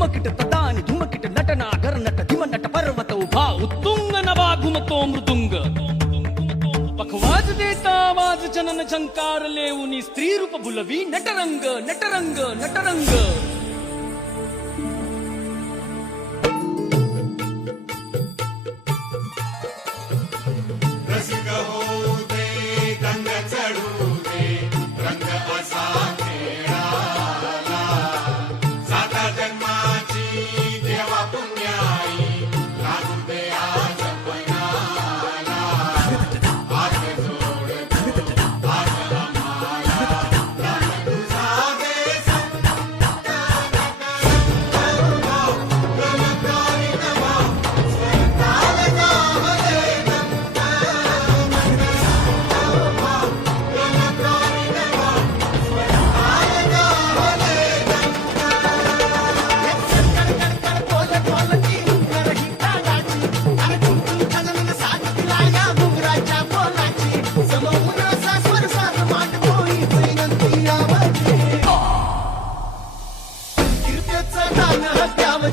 धुमकिट तदानी धुमकिट नटना nut धिम nut पर्वत उभा उत्तुंग नवा घुमतो मृदुंग पखवाज देता आवाज जनन झंकार लेऊनी स्त्री रूप भुलवी नटरंग नटरंग नटरंग रसिक होऊ दे रंग चढू दे रंग असा खेळाला साता जन्माची देवा पुण्याई लागू दे आज पणाला हात जोड आज आम्हाला प्राण तुझा दे गलकारी नवा स्वताला जावले कीर्तेचं गाणं द्यावं